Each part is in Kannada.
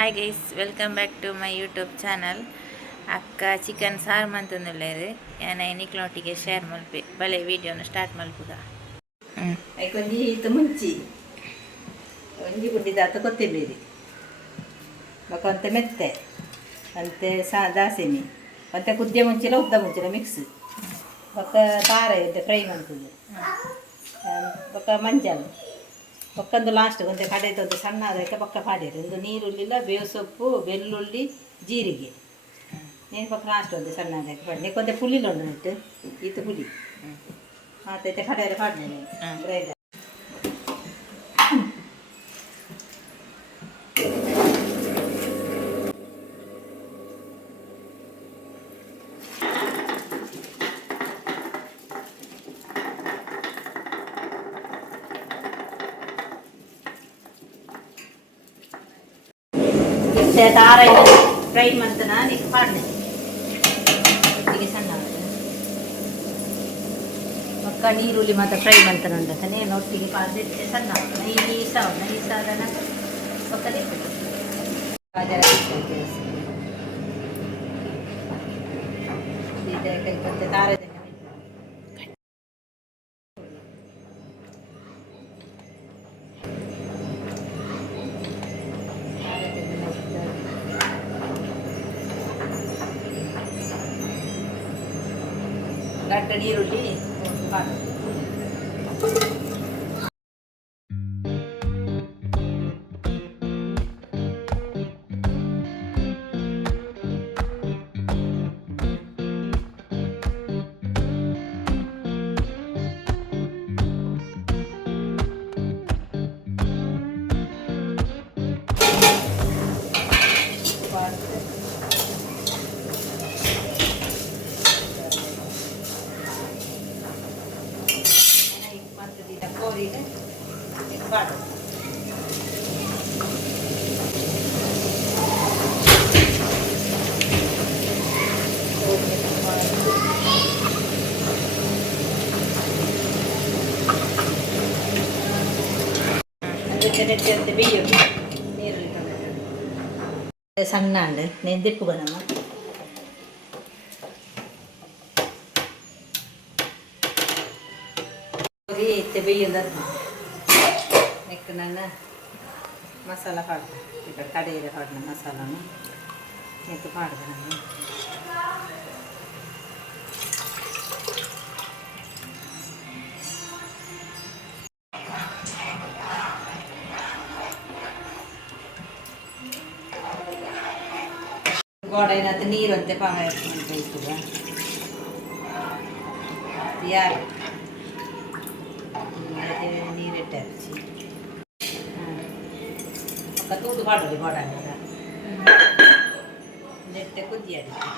Hi guys, welcome back to my YouTube channel. ಅಕ್ಕ ಚಿಕನ್ ಸಾರು ಮಂತಂದುಲ್ಲೇರು ನಾನು ಎನಿಕ್ಲೊಟ್ಟಿಗೆ ಶೇರ್ ಮಲ್ಪೆ ಬಲೆ ವೀಡಿಯೋನ ಸ್ಟಾರ್ಟ್ ಮಲ್ಪುಗ. ಐಕೊಂಜಿ ಈತ ಮುಂಚಿ ಒಂಜಿ ಗುಡ್ಡಿದಾತ ಕೊತ್ತಿಲ್ಲೀರಿ ಬೊಕ ಅಂತೆ ಮೆತ್ತೆ ಅಂತೆ ದಾಸೆನಿ ಮತ್ತೆ ಕುದ್ದೆ ಮುಂಚಿಲ ಉದ್ದ ಮುಂಚಿಲ ಮಿಕ್ಸ್ ಬೊಕ ತಾರ ಇದ್ದೆ ಫ್ರೈ ಮಂತದ್ದು ಬೊಕ ಮಂಜಲ್ ಬೊಕ್ಕಂದು ಲಾಸ್ಟ್ ಒಂದೆ ಕಡೆದೊಂದು ಸಣ್ಣ ಅದಕ್ಕೆ ಪಕ್ಕ ಪಾಡಿರಿ ಒಂದು ನೀರುಳ್ಳಿಲ್ಲ ಬೇವು ಸೊಪ್ಪು ಬೆಳ್ಳುಳ್ಳಿ ಜೀರಿಗೆ ನೀನು ಪಕ್ಕ ಲಾಸ್ಟ್ ಒಂದು ಸಣ್ಣ ಅದಕ್ಕೆ ಪಾಡಿ ನೆಕ್ಕೊಂದೆ ಪುಳಿಲ ಉಂಡು ನೆಟ್ಟು ಈತ ಪುಳಿ ಆತೈತೆ ಕಡೆಯಲ್ಲಿ ಪಾಡ್ನೆ ಗ್ರೈಂಡರ್ ತಾರ ಫ್ರೈ ಮಾಡ್ತಾನ ನೀನು ಪಾಡ್ನೆ ಒಟ್ಟಿಗೆ ಸಣ್ಣ ಪಕ್ಕ ನೀರುಳ್ಳಿ ಮಾತ್ರ ಫ್ರೈ ಮಾಡ್ತಾನೆ ಉಂಟು ನೇನು ಒಟ್ಟಿಗೆ ಪಾಡ್ದಿಟ್ಟೆ ಸಣ್ಣ ನೈಸಾದನ ಪಕ್ಕದಲ್ಲಿ ಕೈಕೊಂಡೆ ತಾರ ಗಡ್ಡ ನೀರುಳ್ಳಿ ಹಾಕು ಕೋರಿಗೆ ಬಾಡು ಅದಕ್ಕೆ ನೆಟ್ಟಂತೆ ಬೇಯೋದು ನೀರಲ್ಲಿ ಟೊಮೆಟೊ ಸಣ್ಣ ಅಂಡೆ ನೆಂದಿಪ್ಪು ಬನಮ್ಮ ಇತ್ತೆ ಬೇಯೋದು ನೆಕ್ಕು ನನ್ನ ಮಸಾಲ ಪಾಡ್ದೆ ಈ ಕಡೆ ಕಡೆಯಿರ ಪಾಡ್ನ ಮಸಾಲನ ನೆಕ್ಕು ಪಾಡ್ದೆ ನಾನು ಗೋಡೈನತ್ತು ನೀರು ಅಂತೆ ಪಾಹ ಇರ್ತದ ಯಾರು ನೀರಿಟ್ಟೆ ಹಚ್ಚಿ ಅಕ್ಕ ತೂದು ಪಾಡೋದು ಗೋಡೈನದ ನೆಟ್ಟೆ ಕುದ್ದಿ ಅದಕ್ಕೆ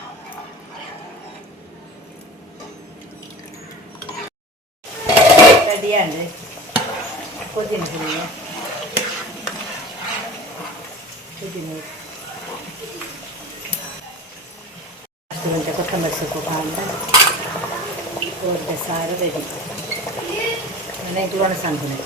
ರೆಡಿ ಅಂದರೆ ಕೊದ್ದಿನ ಪುಳಿ ಅಷ್ಟು ಗಂಟೆ ಕೊತ್ತಂಬರಿ ಸೊಪ್ಪು ಪಾಂಡ ಒಳ್ಳೆ ಸಾರು ರೆಡಿ ಮನೆಗೆ ಒಣಸಾಂತೀನಿ